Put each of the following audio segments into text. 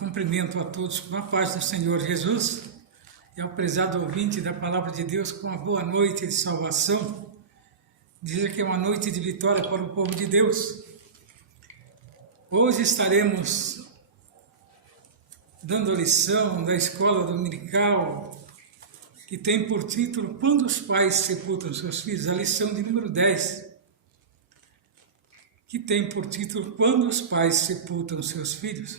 cumprimento a todos com a paz do Senhor Jesus e ao prezado ouvinte da Palavra de Deus com a boa noite de salvação. Dizer que é uma noite de vitória para o povo de Deus. Hoje estaremos dando a lição da escola dominical que tem por título Quando os pais sepultam seus filhos, a lição de número 10, que tem por título Quando os pais sepultam seus filhos.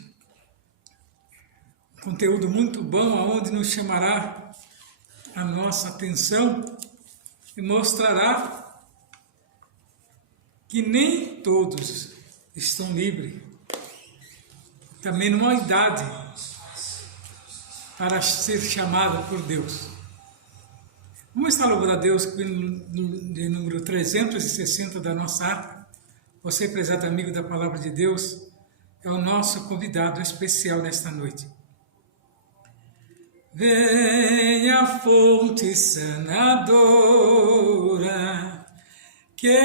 Conteúdo muito bom, onde nos chamará a nossa atenção e mostrará que nem todos estão livres, também numa idade para ser chamado por Deus. Vamos estar louvando a Deus de número 360 da nossa ata. Você, prezado amigo da Palavra de Deus, é o nosso convidado especial nesta noite. Vem a fonte sanadora, que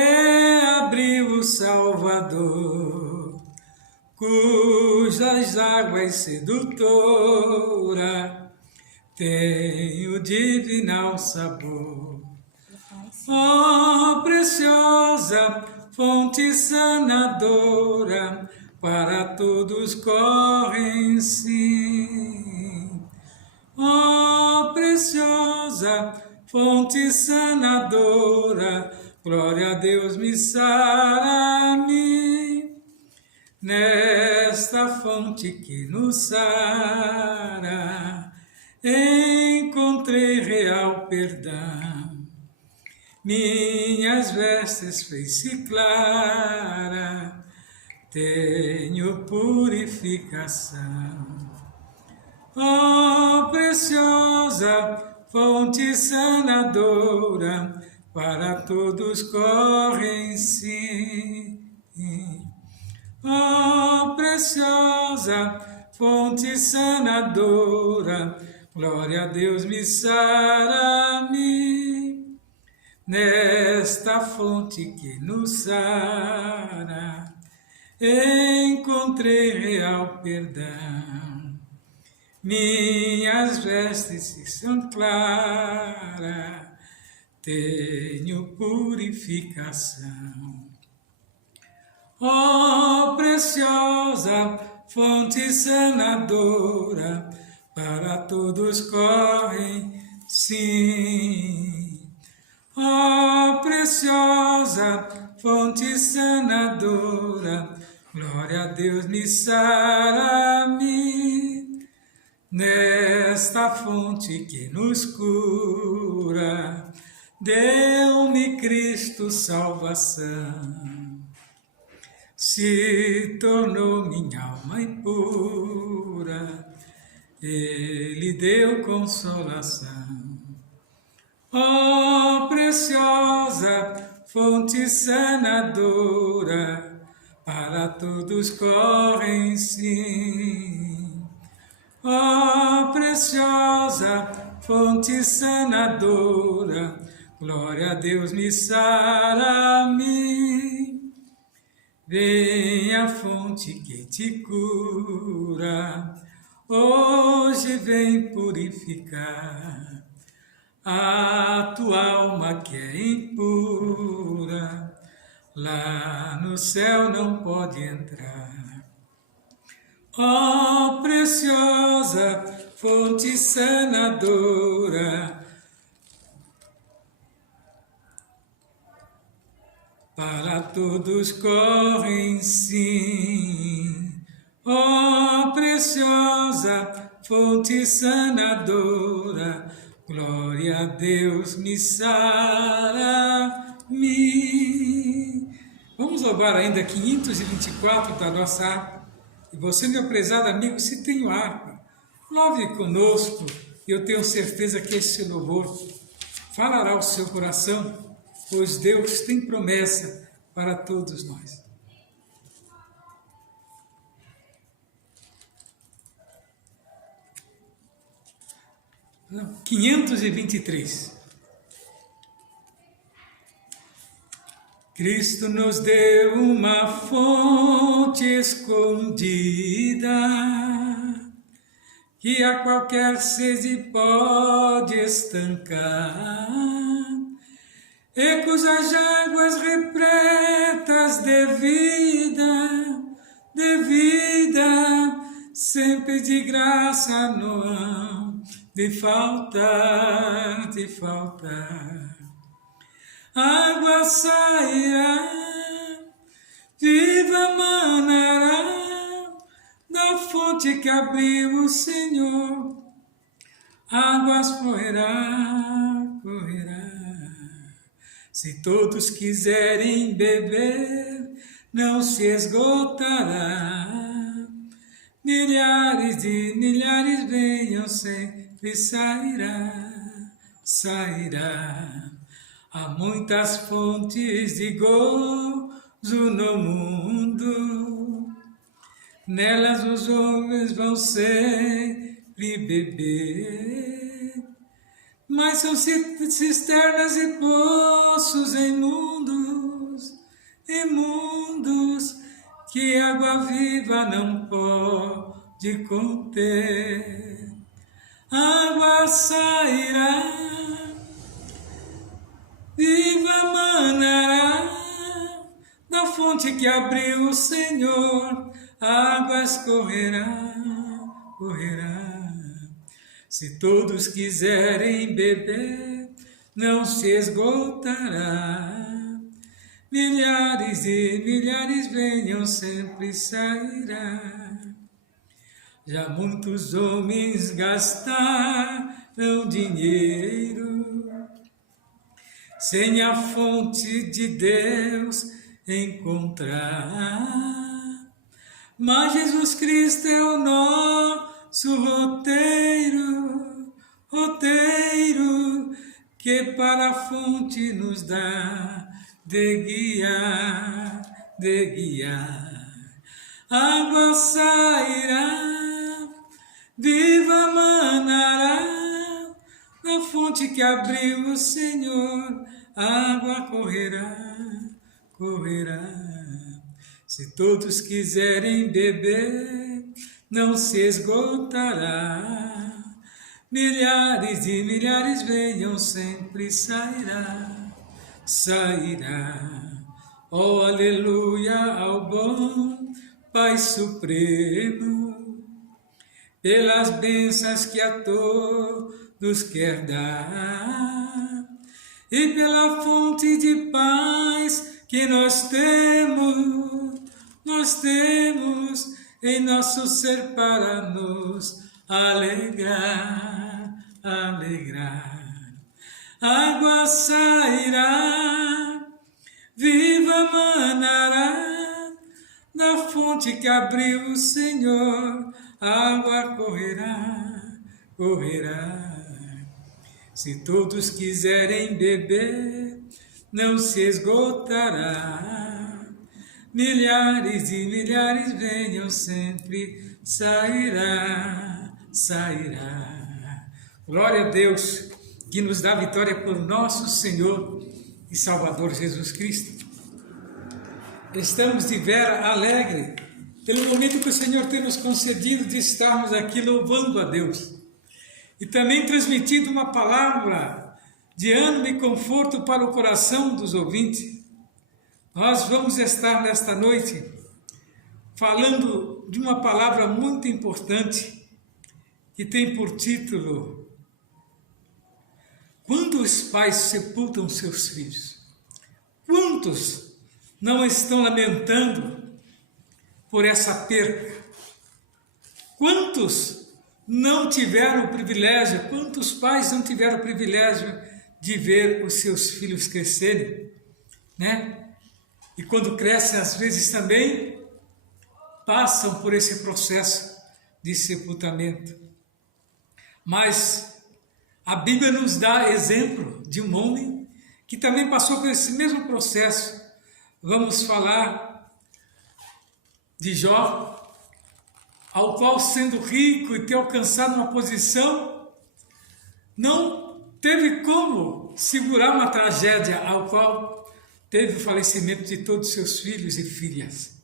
abriu o Salvador, cujas águas sedutora tem o divinal sabor. Ó preciosa fonte sanadora, para todos correm sim. Ó preciosa fonte sanadora, glória a Deus me sara-me. Nesta fonte que nos sara, encontrei real perdão. Minhas vestes fez-se clara, tenho purificação. Ó preciosa fonte sanadora, para todos correm sim. Ó preciosa fonte sanadora, glória a Deus me sara-me. Nesta fonte que nos sara, encontrei real perdão. Minhas vestes se são claras, tenho purificação. Ó preciosa fonte sanadora, para todos correm sim. Ó preciosa fonte sanadora, glória a Deus me sara-me. Nesta fonte que nos cura, deu-me Cristo salvação. Se tornou minha alma impura, Ele deu consolação. Ó preciosa fonte sanadora, para todos correm sim. Ó preciosa fonte sanadora, glória a Deus me sara-me. Vem a fonte que te cura, hoje vem purificar a tua alma que é impura, lá no céu não pode entrar. Ó preciosa fonte sanadora, para todos correm sim. Ó preciosa fonte sanadora, glória a Deus me sara-me. Vamos louvar ainda 524 da nossa harpa. E você, meu prezado amigo, se tem o harpa, louve conosco, e eu tenho certeza que esse louvor falará ao seu coração, pois Deus tem promessa para todos nós. Não, 523. Cristo nos deu uma fonte escondida, que a qualquer sede pode estancar, e cujas águas repletas de vida, sempre de graça não hão de faltar, Água sairá, viva manará, da fonte que abriu o Senhor, águas correrá. Se todos quiserem beber, não se esgotará. Milhares de milhares venham, sempre sairá. Há muitas fontes de gozo no mundo, nelas os homens vão sempre beber, mas são cisternas e poços imundos, que água viva não pode conter. Água sairá, viva manará, da fonte que abriu o Senhor, águas correrá. Se todos quiserem beber, não se esgotará. Milhares e milhares venham, sempre sairá. Já muitos homens gastaram dinheiro sem a fonte de Deus encontrar, mas Jesus Cristo é o nosso roteiro, que para a fonte nos dá de guiar. Água sairá, viva manará, na fonte que abriu o Senhor, água correrá. Se todos quiserem beber, não se esgotará. Milhares e milhares venham, sempre sairá. Oh, aleluia ao bom Pai Supremo, pelas bênçãos que a todos quer dar, e pela fonte de paz que nós temos em nosso ser para nos alegrar. Água sairá, viva manará, da fonte que abriu o Senhor, água correrá. Se todos quiserem beber, não se esgotará. Milhares e milhares venham, sempre sairá. Glória a Deus, que nos dá vitória por nosso Senhor e Salvador Jesus Cristo. Estamos de vera alegre pelo momento que o Senhor tem nos concedido de estarmos aqui louvando a Deus e também transmitindo uma palavra de ânimo e conforto para o coração dos ouvintes. Nós vamos estar nesta noite falando de uma palavra muito importante que tem por título: quando os pais sepultam seus filhos. Quantos não estão lamentando por essa perca? Quantos não tiveram o privilégio, quantos pais não tiveram o privilégio de ver os seus filhos crescerem, né? E quando crescem, às vezes também passam por esse processo de sepultamento. Mas a Bíblia nos dá exemplo de um homem que também passou por esse mesmo processo. Vamos falar de Jó, ao qual, sendo rico e ter alcançado uma posição, não teve como segurar uma tragédia, ao qual teve o falecimento de todos os seus filhos e filhas.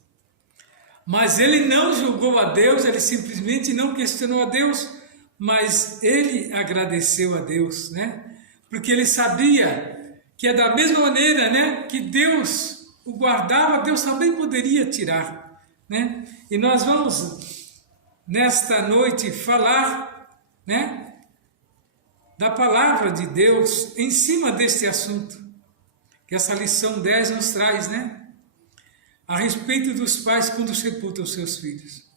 Mas ele não julgou a Deus, ele simplesmente não questionou a Deus, mas ele agradeceu a Deus, né? Porque ele sabia que é da mesma maneira, né, que Deus o guardava, Deus também poderia tirar, né? E nós vamos nesta noite falar, né, da palavra de Deus em cima deste assunto, que essa lição 10 nos traz, né? A respeito dos pais quando sepultam seus filhos.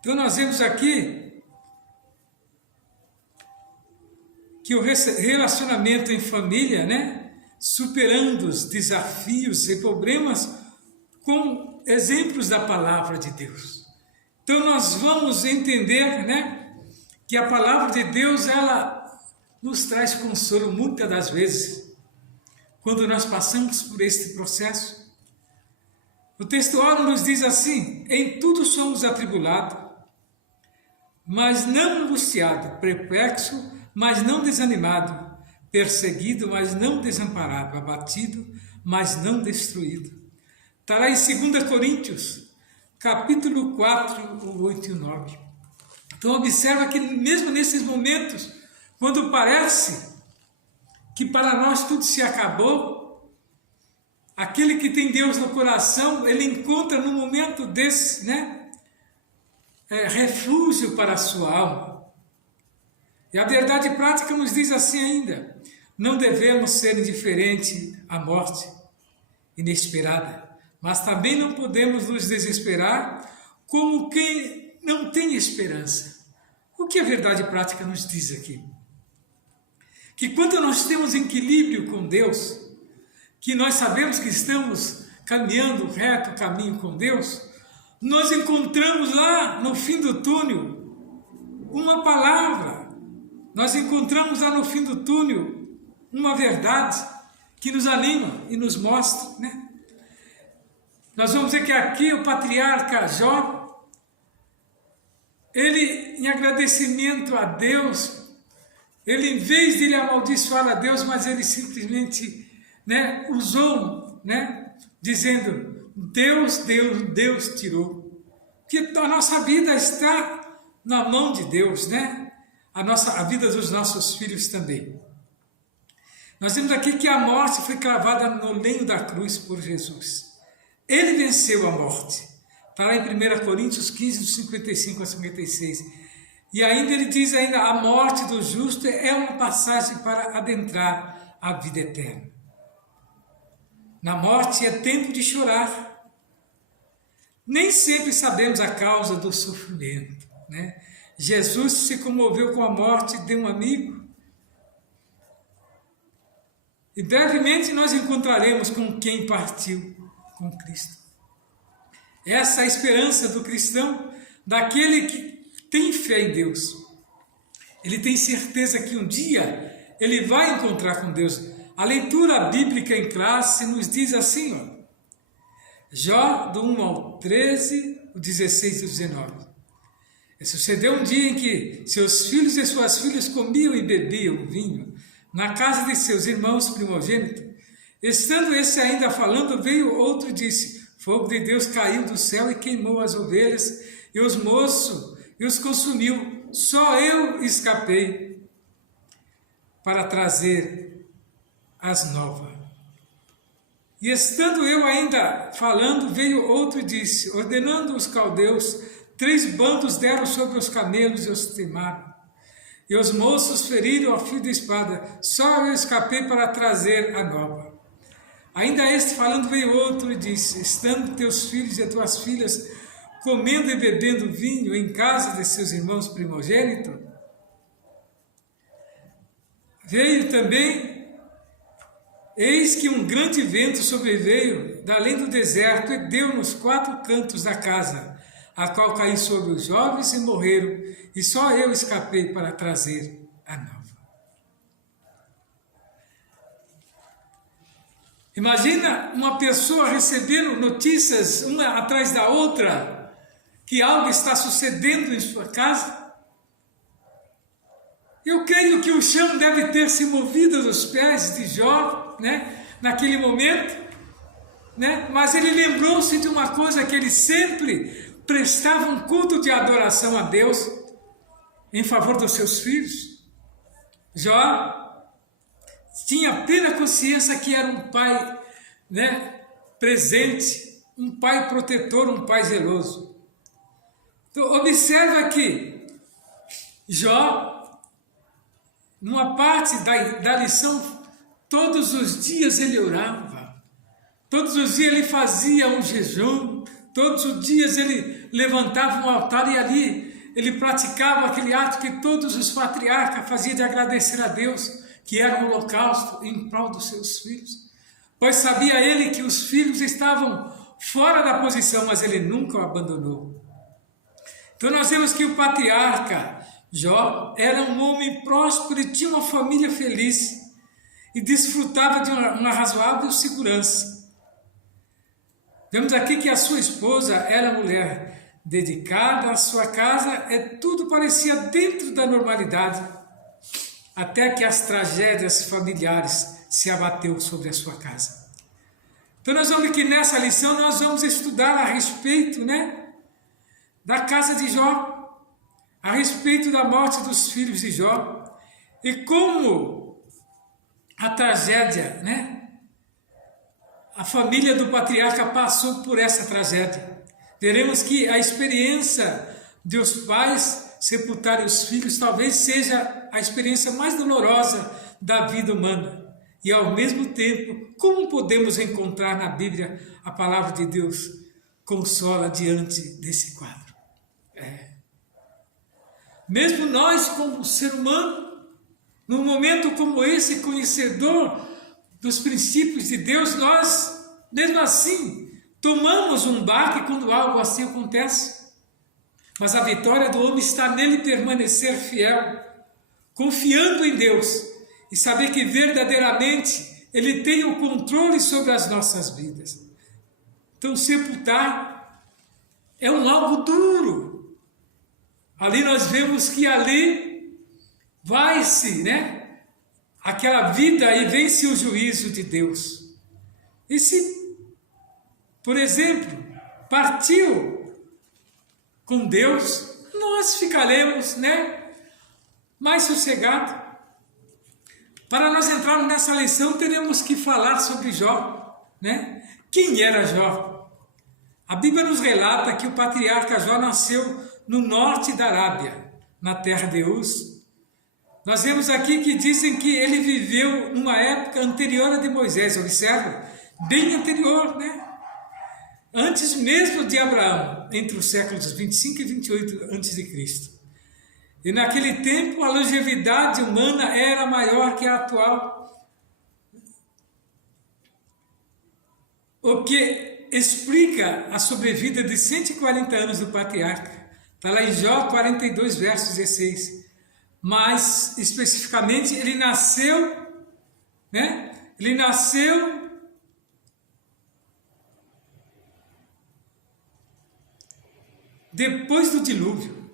Então nós vemos aqui que o relacionamento em família, né, superando os desafios e problemas com exemplos da palavra de Deus. Então nós vamos entender, né, que a palavra de Deus, ela nos traz consolo muitas das vezes, quando nós passamos por este processo. O texto nos diz assim: em tudo somos atribulados, mas não angustiado, perplexo, mas não desanimado, perseguido, mas não desamparado, abatido, mas não destruído. Está lá em 2 Coríntios, capítulo 4, 8 e 9. Então observa que mesmo nesses momentos, quando parece que para nós tudo se acabou, aquele que tem Deus no coração, ele encontra no momento desse, né, refúgio para a sua alma. E a verdade prática nos diz assim ainda: não devemos ser indiferentes à morte inesperada, mas também não podemos nos desesperar como quem não tem esperança. O que a verdade prática nos diz aqui? Que quando nós temos equilíbrio com Deus, que nós sabemos que estamos caminhando reto caminho com Deus, nós encontramos lá no fim do túnel uma palavra, nós encontramos lá no fim do túnel uma verdade que nos anima e nos mostra, né? Nós vamos ver que aqui o patriarca Jó, ele, em agradecimento a Deus, ele, em vez de ele amaldiçoar a Deus, mas ele simplesmente, né, usou, né, dizendo: Deus tirou. Porque a nossa vida está na mão de Deus, né? A vida dos nossos filhos também. Nós vemos aqui que a morte foi cravada no lenho da cruz por Jesus. Ele venceu a morte. Está lá em 1 Coríntios 15, dos 55 a 56. E ainda ele diz ainda: a morte do justo é uma passagem para adentrar a vida eterna. Na morte é tempo de chorar. Nem sempre sabemos a causa do sofrimento, né? Jesus se comoveu com a morte de um amigo. E brevemente nós encontraremos com quem partiu com Cristo. Essa é a esperança do cristão, daquele que tem fé em Deus. Ele tem certeza que um dia ele vai encontrar com Deus. A leitura bíblica em classe nos diz assim, ó, Jó, do 1 ao 13, o 16 e o 19. Sucedeu um dia em que seus filhos e suas filhas comiam e bebiam vinho na casa de seus irmãos primogênitos. Estando esse ainda falando, veio outro e disse: fogo de Deus caiu do céu e queimou as ovelhas e os moços e os consumiu. Só eu escapei para trazer as novas. E estando eu ainda falando, veio outro e disse: ordenando os caldeus, 3 bandos deram sobre os camelos e os temaram. E os moços feriram a fio de espada. Só eu escapei para trazer a nova. Ainda este falando, veio outro e disse: estando teus filhos e tuas filhas comendo e bebendo vinho em casa de seus irmãos primogênitos? Veio também, eis que um grande vento sobreveio da além do deserto e deu nos 4 cantos da casa, a qual caiu sobre os jovens e morreram, e só eu escapei para trazer a nova. Imagina uma pessoa recebendo notícias uma atrás da outra, que algo está sucedendo em sua casa. Eu creio que o chão deve ter se movido dos pés de Jó, né, naquele momento, né? Mas ele lembrou-se de uma coisa, que ele sempre prestava um culto de adoração a Deus. em favor dos seus filhos. Jó tinha plena consciência que era um pai, né, presente, um pai protetor, um pai zeloso. Então, observa que Jó, numa parte da lição, todos os dias ele orava, todos os dias ele fazia um jejum, todos os dias ele levantava um altar e ali ele praticava aquele ato que todos os patriarcas faziam de agradecer a Deus, que era um holocausto em prol dos seus filhos. Pois sabia ele que os filhos estavam fora da posição, mas ele nunca o abandonou. Então nós vemos que o patriarca Jó era um homem próspero e tinha uma família feliz e desfrutava de uma razoável segurança. Vemos aqui que a sua esposa era mulher dedicada à sua casa, tudo parecia dentro da normalidade, até que as tragédias familiares se abateu sobre a sua casa. Então nós vamos ver que nessa lição nós vamos estudar a respeito, né, da casa de Jó, a respeito da morte dos filhos de Jó e como a tragédia, né, a família do patriarca passou por essa tragédia. Veremos que a experiência dos pais sepultarem os filhos talvez seja a experiência mais dolorosa da vida humana. E ao mesmo tempo, como podemos encontrar na Bíblia a palavra de Deus consola diante desse quadro? Mesmo nós, como ser humano, num momento como esse, conhecedor dos princípios de Deus, nós, mesmo assim, tomamos um baque quando algo assim acontece. Mas a vitória do homem está nele permanecer fiel, confiando em Deus e saber que verdadeiramente Ele tem o controle sobre as nossas vidas. Então, sepultar é algo duro. Ali nós vemos que ali vai-se, né, aquela vida e vence o juízo de Deus. E se, por exemplo, partiu com Deus, nós ficaremos, né, mais sossegados. Para nós entrarmos nessa lição, teremos que falar sobre Jó, né? Quem era Jó? A Bíblia nos relata que o patriarca Jó nasceu no norte da Arábia, na terra de Uz. Nós vemos aqui que dizem que ele viveu numa época anterior à de Moisés, observa, bem anterior, né? Antes mesmo de Abraão, entre os séculos 25 e 28 a.C. E naquele tempo a longevidade humana era maior que a atual, o que explica a sobrevida de 140 anos do patriarca. Está lá em Jó 42, versos 16. Mas, especificamente, ele nasceu, né? Ele nasceu depois do dilúvio.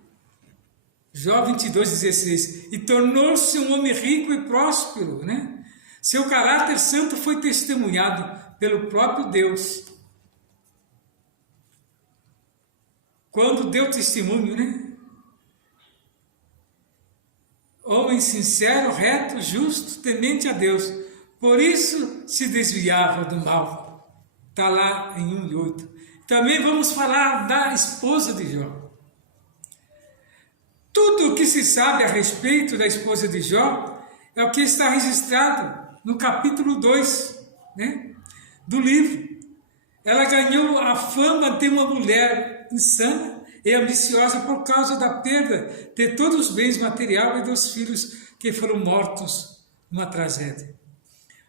Jó 22, 16. E tornou-se um homem rico e próspero, né? Seu caráter santo foi testemunhado pelo próprio Deus. Quando deu testemunho, né? Homem sincero, reto, justo, temente a Deus. Por isso se desviava do mal. Está lá em 1:8. Também vamos falar da esposa de Jó. Tudo o que se sabe a respeito da esposa de Jó é o que está registrado no capítulo 2, né, do livro. Ela ganhou a fama de uma mulher insana e ambiciosa por causa da perda de todos os bens materiais e dos filhos que foram mortos numa tragédia.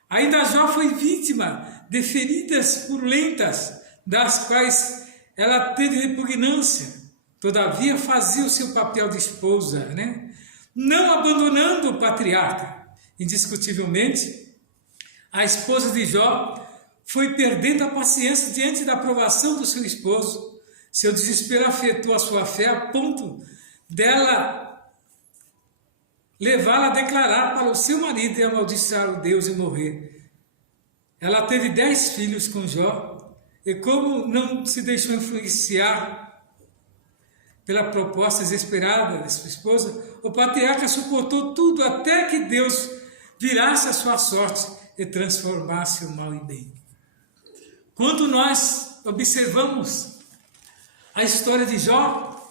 Ainda Jó foi vítima de feridas purulentas, das quais ela teve repugnância. Todavia fazia o seu papel de esposa, né? Não abandonando o patriarca. Indiscutivelmente, a esposa de Jó foi perdendo a paciência diante da aprovação do seu esposo. Seu desespero afetou a sua fé a ponto dela levá-la a declarar para o seu marido e amaldiçoar o Deus e morrer. Ela teve 10 filhos com Jó e, como não se deixou influenciar pela proposta desesperada de sua esposa, o patriarca suportou tudo até que Deus virasse a sua sorte e transformasse o mal em bem. Quando nós observamos a história de Jó,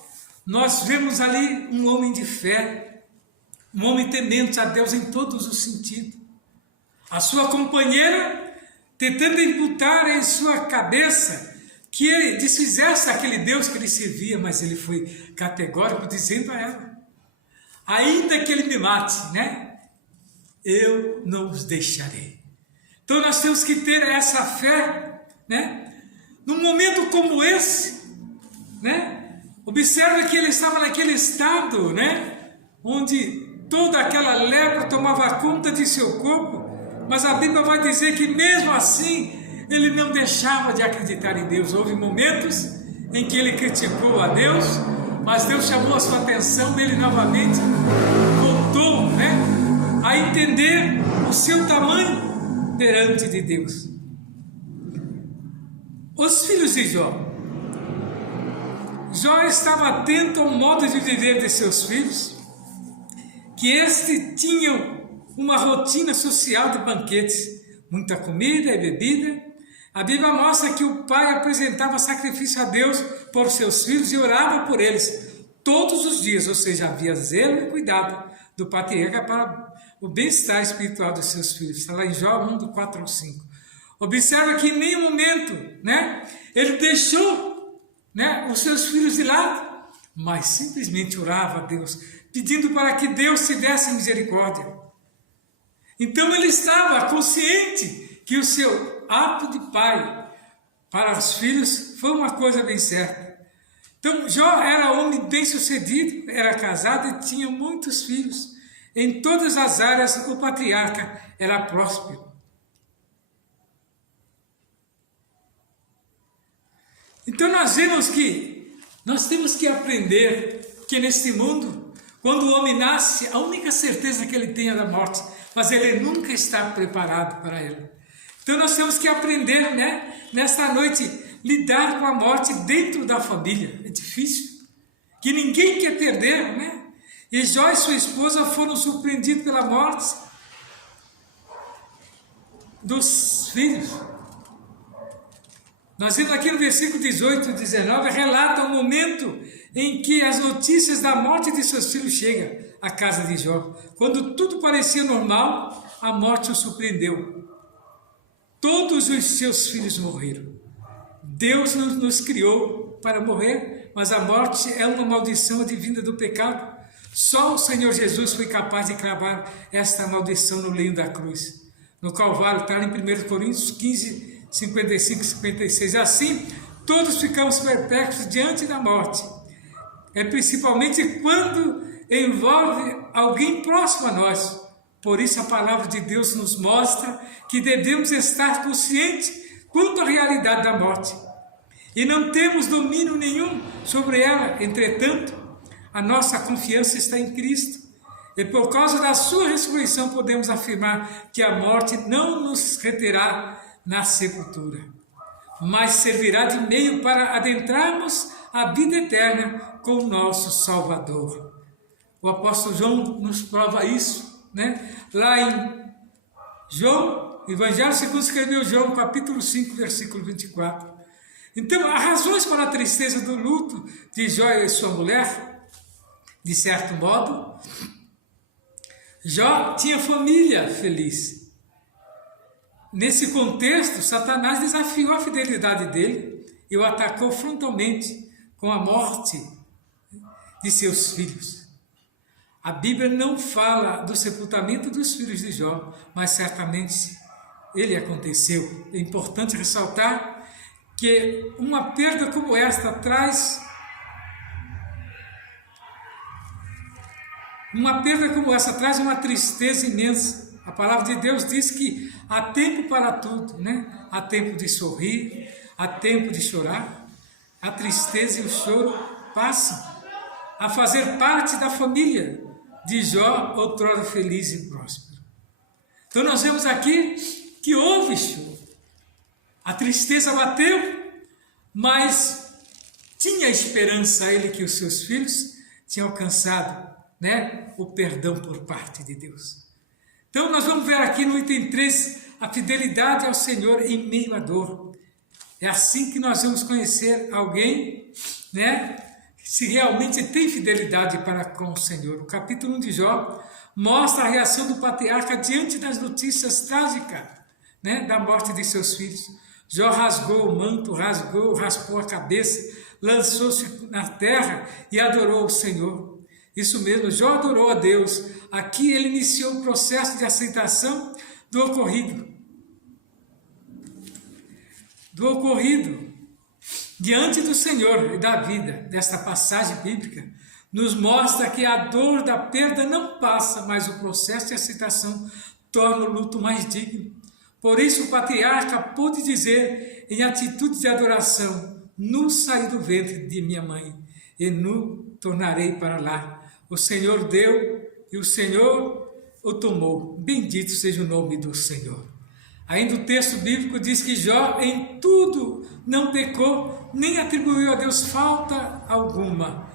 nós vemos ali um homem de fé, um homem temente a Deus em todos os sentidos. A sua companheira tentando imputar em sua cabeça que ele desfizesse aquele Deus que ele servia, mas ele foi categórico dizendo a ela: ainda que ele me mate, eu não os deixarei. Então nós temos que ter essa fé, num momento como esse, Observe que ele estava naquele estado, onde toda aquela lepra tomava conta de seu corpo, mas a Bíblia vai dizer que mesmo assim ele não deixava de acreditar em Deus. Houve momentos em que ele criticou a Deus, mas Deus chamou a sua atenção, ele novamente voltou, a entender o seu tamanho perante de Deus. Os filhos de Jó. Jó estava atento ao modo de viver de seus filhos, que estes tinham uma rotina social de banquetes, muita comida e bebida. A Bíblia mostra que o pai apresentava sacrifício a Deus por seus filhos e orava por eles todos os dias, ou seja, havia zelo e cuidado do patriarca para o bem-estar espiritual dos seus filhos. Está lá em Jó 1, do 4 ao 5. Observa que em nenhum momento, ele deixou os seus filhos de lado, mas simplesmente orava a Deus, pedindo para que Deus tivesse misericórdia. Então ele estava consciente que o seu ato de pai para os filhos foi uma coisa bem certa. Então Jó era homem bem sucedido, era casado e tinha muitos filhos. Em todas as áreas o patriarca era próspero. Então nós vemos que nós temos que aprender que neste mundo, quando o homem nasce, a única certeza que ele tem é da morte, mas ele nunca está preparado para ela. Então nós temos que aprender, nesta noite, lidar com a morte dentro da família. É difícil, que ninguém quer perder, E Jó e sua esposa foram surpreendidos pela morte dos filhos. Nós vemos aqui no versículo 18 e 19, relata o momento em que as notícias da morte de seus filhos chegam à casa de Jó. Quando tudo parecia normal, a morte o surpreendeu. Todos os seus filhos morreram. Deus nos criou para morrer, mas a morte é uma maldição advinda do pecado. Só o Senhor Jesus foi capaz de cravar esta maldição no leito da cruz. No Calvário, está em 1 Coríntios 15, 55 e 56. Assim, todos ficamos perplexos diante da morte. É principalmente quando envolve alguém próximo a nós. Por isso a palavra de Deus nos mostra que devemos estar conscientes quanto à realidade da morte. E não temos domínio nenhum sobre ela. Entretanto, a nossa confiança está em Cristo. E por causa da sua ressurreição podemos afirmar que a morte não nos reterá na sepultura, mas servirá de meio para adentrarmos a vida eterna com o nosso Salvador. O apóstolo João nos prova isso, Lá em João, Evangelho segundo escreveu João, capítulo 5, versículo 24. Então, há razões para a tristeza do luto de Jó e sua mulher, de certo modo. Jó tinha família feliz. Nesse contexto, Satanás desafiou a fidelidade dele e o atacou frontalmente com a morte de seus filhos. A Bíblia não fala do sepultamento dos filhos de Jó, mas certamente ele aconteceu. É importante ressaltar que uma perda como esta traz uma tristeza imensa. A palavra de Deus diz que há tempo para tudo, Há tempo de sorrir, há tempo de chorar. A tristeza e o choro passam a fazer parte da família de Jó, outrora feliz e próspero. Então nós vemos aqui que houve choro. A tristeza bateu, mas tinha esperança ele que os seus filhos tinham alcançado, né, o perdão por parte de Deus. Então nós vamos ver aqui no item 3, a fidelidade ao Senhor em meio à dor. É assim que nós vamos conhecer alguém, né, se realmente tem fidelidade para com o Senhor. O capítulo 1 de Jó mostra a reação do patriarca diante das notícias trágicas, né, da morte de seus filhos. Jó rasgou o manto, raspou a cabeça, lançou-se na terra e adorou o Senhor. Isso mesmo, Jó adorou a Deus. Aqui ele iniciou o processo de aceitação do ocorrido. Diante do Senhor e da vida. Desta passagem bíblica nos mostra que a dor da perda não passa, mas o processo de aceitação torna o luto mais digno. Por isso o patriarca pôde dizer em atitude de adoração: nu saí do ventre de minha mãe e nu tornarei para lá. O Senhor deu e o Senhor o tomou. Bendito seja o nome do Senhor. Ainda o texto bíblico diz que Jó em tudo não pecou, nem atribuiu a Deus falta alguma.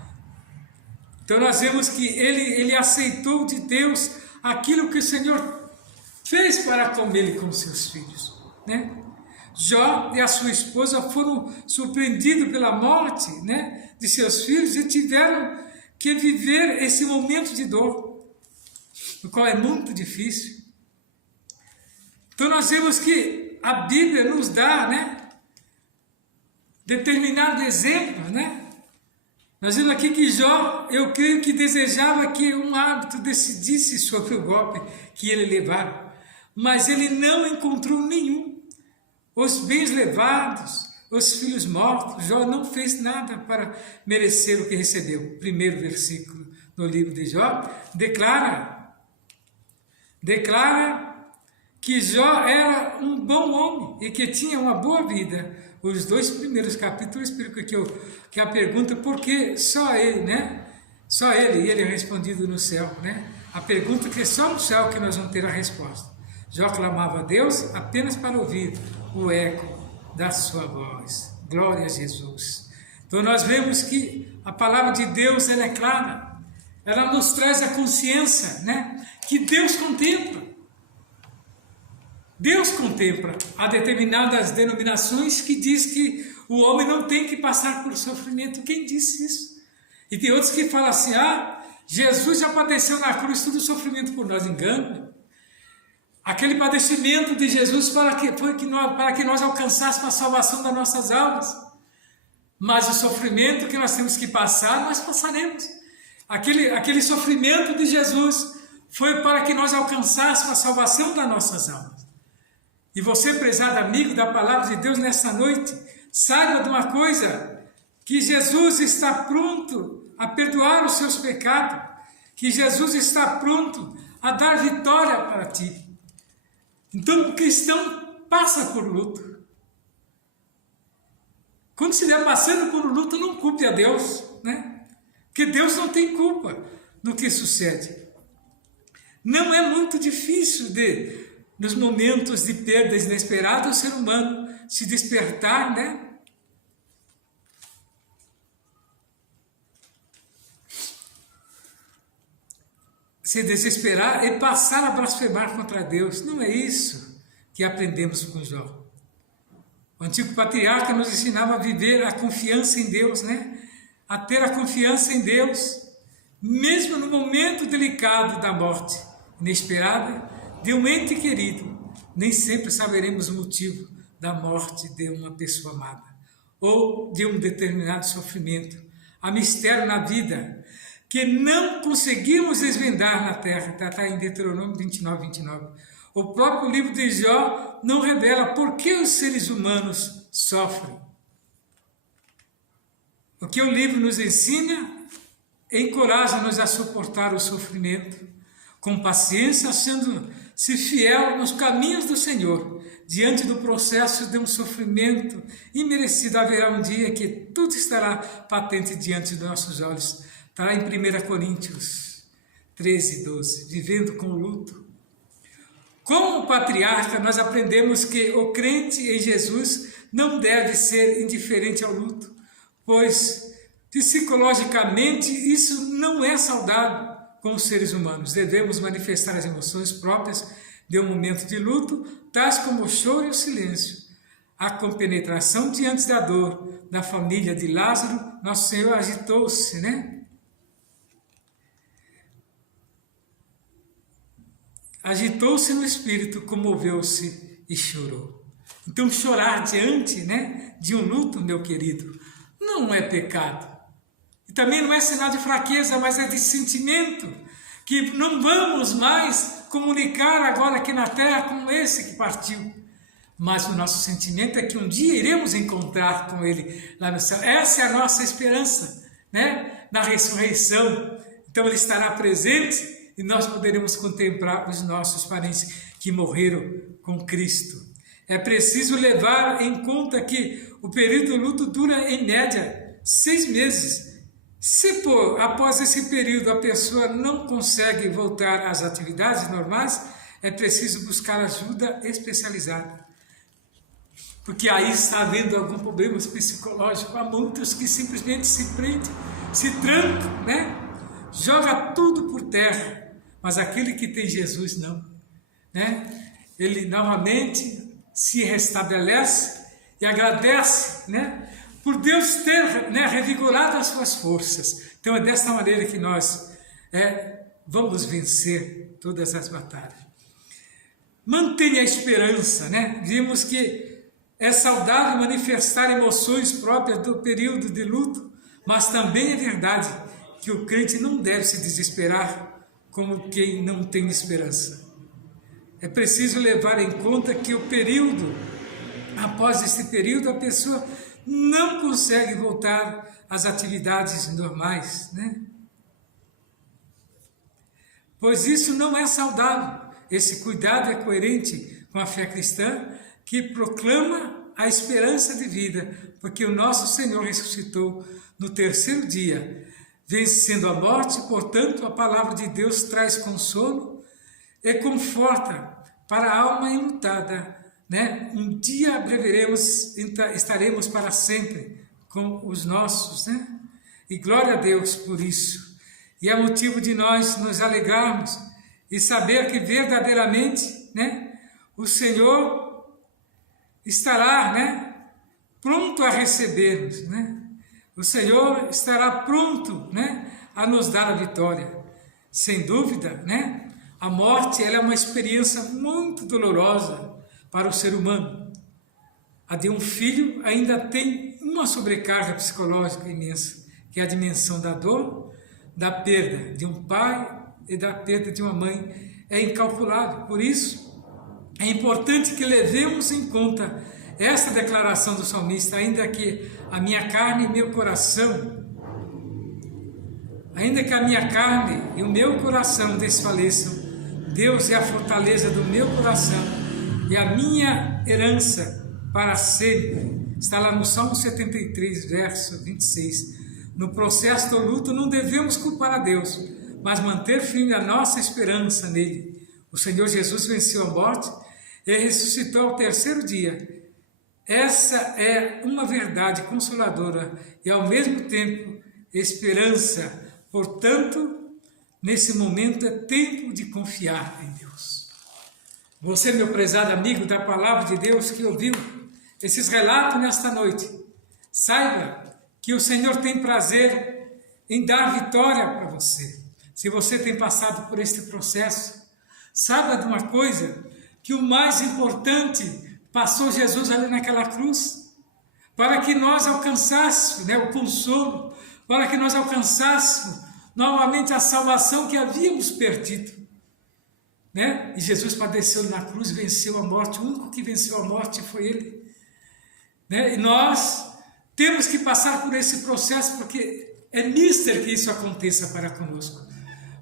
Então nós vemos que ele aceitou de Deus aquilo que o Senhor fez para com ele e com seus filhos, né? Jó e a sua esposa foram surpreendidos pela morte, né, de seus filhos e tiveram que viver esse momento de dor, o qual é muito difícil. Então nós vemos que a Bíblia nos dá, né, determinado exemplo, né? Nós vemos aqui que Jó, eu creio que desejava que um árbitro decidisse sobre o golpe que ele levara, mas ele não encontrou nenhum. Os bens levados, os filhos mortos, Jó não fez nada para merecer o que recebeu. O primeiro versículo no livro de Jó declara que Jó era um bom homem e que tinha uma boa vida. Os 2 primeiros capítulos explicam que a pergunta por que só ele, né? Só ele, e ele é respondido no céu, né? A pergunta que é só no céu que nós vamos ter a resposta. Jó clamava a Deus apenas para ouvir o eco da sua voz. Glória a Jesus. Então nós vemos que a palavra de Deus, ela é clara. Ela nos traz a consciência, né, que Deus contempla. Deus contempla. Há determinadas denominações que diz que o homem não tem que passar por sofrimento. Quem disse isso? E tem outros que falam assim: Jesus já padeceu na cruz todo o sofrimento por nós. Engano. Aquele padecimento de Jesus para que nós alcançássemos a salvação das nossas almas. Mas o sofrimento que nós temos que passar, nós passaremos. Aquele sofrimento de Jesus foi para que nós alcançássemos a salvação das nossas almas. E você, prezado amigo da palavra de Deus, nessa noite, saiba de uma coisa, que Jesus está pronto a perdoar os seus pecados, que Jesus está pronto a dar vitória para ti. Então o cristão passa por luto. Quando estiver passando por luto, não culpe a Deus, né? Porque Deus não tem culpa do que sucede. Não é muito difícil nos momentos de perda inesperada, o ser humano se despertar, né? Se desesperar e passar a blasfemar contra Deus. Não é isso que aprendemos com Jó. O antigo patriarca nos ensinava a viver a confiança em Deus, né? A ter a confiança em Deus, mesmo no momento delicado da morte inesperada de um ente querido. Nem sempre saberemos o motivo da morte de uma pessoa amada ou de um determinado sofrimento. Há mistério na vida que não conseguimos desvendar na terra. Está em Deuteronômio 29. O próprio livro de Jó não revela por que os seres humanos sofrem. O que o livro nos ensina encoraja-nos a suportar o sofrimento com paciência, sendo-se fiel nos caminhos do Senhor. Diante do processo de um sofrimento imerecido, haverá um dia que tudo estará patente diante dos nossos olhos. Está em 1 Coríntios 13:12, vivendo com o luto. Como patriarca, nós aprendemos que o crente em Jesus não deve ser indiferente ao luto, pois psicologicamente isso não é saudável com os seres humanos. Devemos manifestar as emoções próprias de um momento de luto, tais como o choro e o silêncio. A compenetração diante da dor da família de Lázaro, Nosso Senhor agitou-se, né? Agitou-se no espírito, comoveu-se e chorou. Então chorar diante, né, de um luto, meu querido, não é pecado. E também não é sinal de fraqueza, mas é de sentimento, que não vamos mais comunicar agora aqui na terra com esse que partiu. Mas o nosso sentimento é que um dia iremos encontrar com ele lá no céu. Essa é a nossa esperança, né? Na ressurreição. Então ele estará presente e nós poderemos contemplar os nossos parentes que morreram com Cristo. É preciso levar em conta que o período do luto dura em média 6 meses. Se após esse período a pessoa não consegue voltar às atividades normais, é preciso buscar ajuda especializada. Porque aí está havendo algum problema psicológico. Há muitos que simplesmente se prendem, se trancam, né? Joga tudo por terra. Mas aquele que tem Jesus não, né? Ele novamente se restabelece e agradece, né? Por Deus ter, né, revigorado as suas forças. Então é desta maneira que nós vamos vencer todas as batalhas. Mantenha a esperança, né? Vimos que é saudável manifestar emoções próprias do período de luto, mas também é verdade que o crente não deve se desesperar como quem não tem esperança. É preciso levar em conta que o período, após esse período, a pessoa não consegue voltar às atividades normais, né? Pois isso não é saudável. Esse cuidado é coerente com a fé cristã, que proclama a esperança de vida, porque o nosso Senhor ressuscitou no 3º dia, vencendo a morte. Portanto, a palavra de Deus traz consolo e conforta para a alma enlutada, né? Um dia estaremos para sempre com os nossos, né? E glória a Deus por isso. E é motivo de nós nos alegrarmos e saber que verdadeiramente, né, o Senhor estará, né, pronto a receber-nos, né? O Senhor estará pronto, né, a nos dar a vitória. Sem dúvida, né? A morte, ela é uma experiência muito dolorosa para o ser humano. A de um filho ainda tem uma sobrecarga psicológica imensa, que é a dimensão da dor, da perda de um pai e da perda de uma mãe. É incalculável. Por isso, é importante que levemos em conta esta declaração do salmista: ainda que a minha carne e meu coração, ainda que a minha carne e o meu coração desfaleçam, Deus é a fortaleza do meu coração e a minha herança para sempre. Está lá no Salmo 73, verso 26. No processo do luto não devemos culpar a Deus, mas manter firme a nossa esperança nele. O Senhor Jesus venceu a morte e ressuscitou ao 3º dia. Essa é uma verdade consoladora e ao mesmo tempo esperança. Portanto, nesse momento é tempo de confiar em Deus. Você, meu prezado amigo da Palavra de Deus, que ouviu esses relatos nesta noite, saiba que o Senhor tem prazer em dar vitória para você. Se você tem passado por este processo, saiba de uma coisa, que o mais importante passou Jesus ali naquela cruz, para que nós alcançássemos, né, o consolo, para que nós alcançássemos novamente a salvação que havíamos perdido, né? E Jesus padeceu na cruz, venceu a morte. O único que venceu a morte foi Ele, né? E nós temos que passar por esse processo, porque é mister que isso aconteça para conosco.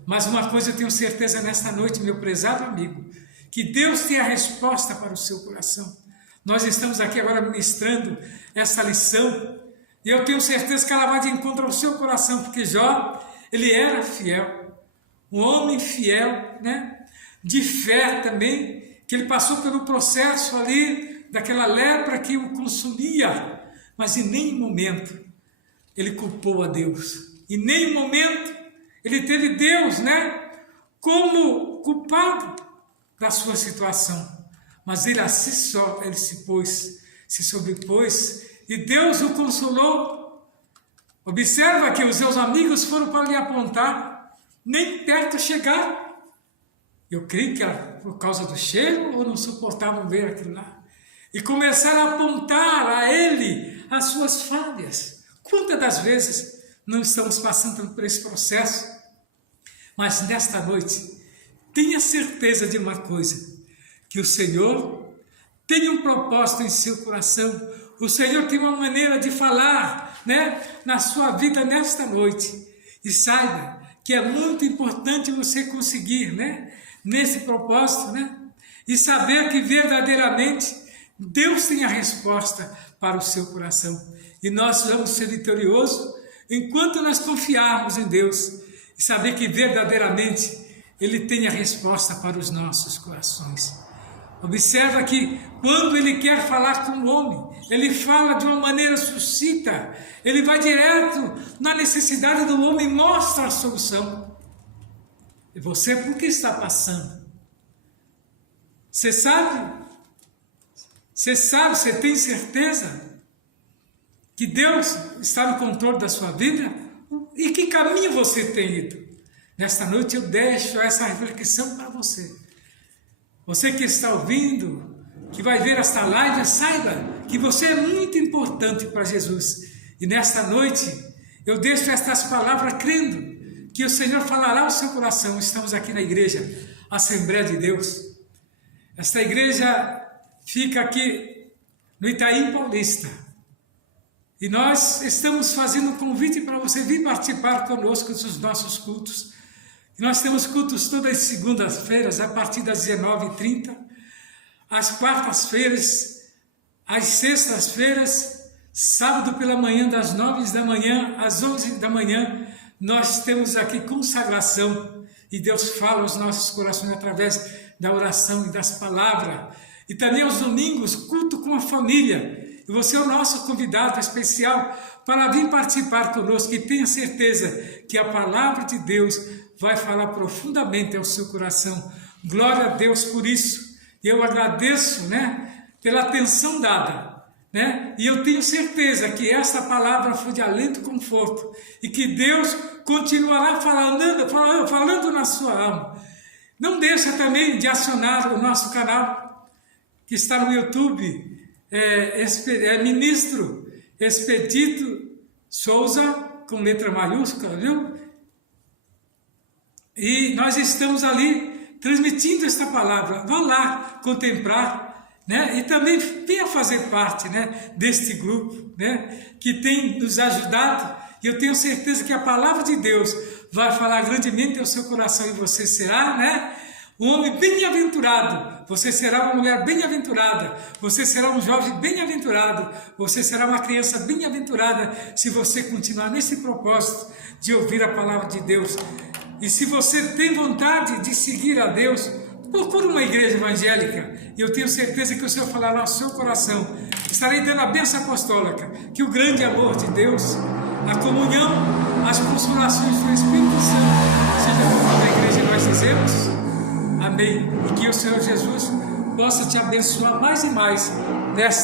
Mas uma coisa eu tenho certeza nesta noite, meu prezado amigo, que Deus tem a resposta para o seu coração. Nós estamos aqui agora ministrando essa lição, e eu tenho certeza que ela vai de encontro ao seu coração, porque Jó, ele era fiel, um homem fiel, né? De fé também, que ele passou pelo processo ali, daquela lepra que o consumia, mas em nenhum momento ele culpou a Deus. E em nenhum momento ele teve Deus, como culpado da sua situação. Mas ele assim só, ele se sobrepôs, e Deus o consolou. Observa que os seus amigos foram para lhe apontar, nem perto chegaram. Eu creio que era por causa do cheiro ou não suportavam ver aquilo lá. E começaram a apontar a ele as suas falhas. Quantas das vezes não estamos passando por esse processo? Mas nesta noite, tenha certeza de uma coisa, que o Senhor tem um propósito em seu coração. O Senhor tem uma maneira de falar, na sua vida nesta noite. E saiba que é muito importante você conseguir, nesse propósito, e saber que verdadeiramente Deus tem a resposta para o seu coração. E nós vamos ser vitoriosos enquanto nós confiarmos em Deus e saber que verdadeiramente Ele tem a resposta para os nossos corações. Observa que quando Ele quer falar com o homem, Ele fala de uma maneira suscita, Ele vai direto na necessidade do homem e mostra a solução. E você, por que está passando? Você sabe? Você tem certeza que Deus está no controle da sua vida? E que caminho você tem ido? Nesta noite eu deixo essa reflexão para você. Você que está ouvindo, que vai ver esta live, saiba que você é muito importante para Jesus. E nesta noite eu deixo estas palavras crendo que o Senhor falará ao seu coração. Estamos aqui na igreja Assembleia de Deus. Esta igreja fica aqui no Itaim Paulista. E nós estamos fazendo um convite para você vir participar conosco dos nossos cultos. Nós temos cultos todas as segundas-feiras, a partir das 19h30, às quartas-feiras, às sextas-feiras, sábado pela manhã, das 9 da manhã às 11 da manhã, nós temos aqui consagração, e Deus fala aos nossos corações através da oração e das palavras. E também aos domingos, culto com a família. E você é o nosso convidado especial para vir participar conosco, e tenha certeza que a palavra de Deus vai falar profundamente ao seu coração. Glória a Deus por isso. E eu agradeço, pela atenção dada, E eu tenho certeza que esta palavra foi de alento e conforto, e que Deus continuará falando na sua alma. Não deixa também de acionar o nosso canal, que está no YouTube, Ministro Expedito Souza, com letra maiúscula, viu? E nós estamos ali transmitindo esta palavra. Vá lá contemplar, e também venha fazer parte, deste grupo, que tem nos ajudado. E eu tenho certeza que a palavra de Deus vai falar grandemente ao seu coração, e você será, um homem bem-aventurado, você será uma mulher bem-aventurada, você será um jovem bem-aventurado, você será uma criança bem-aventurada, se você continuar nesse propósito de ouvir a palavra de Deus. E se você tem vontade de seguir a Deus, procure uma igreja evangélica, e eu tenho certeza que o Senhor falará ao seu coração. Estarei dando a bênção apostólica, que o grande amor de Deus, a comunhão, as consolações do Espírito Santo seja com a igreja, e nós dizemos amém. E que o Senhor Jesus possa te abençoar mais e mais nesta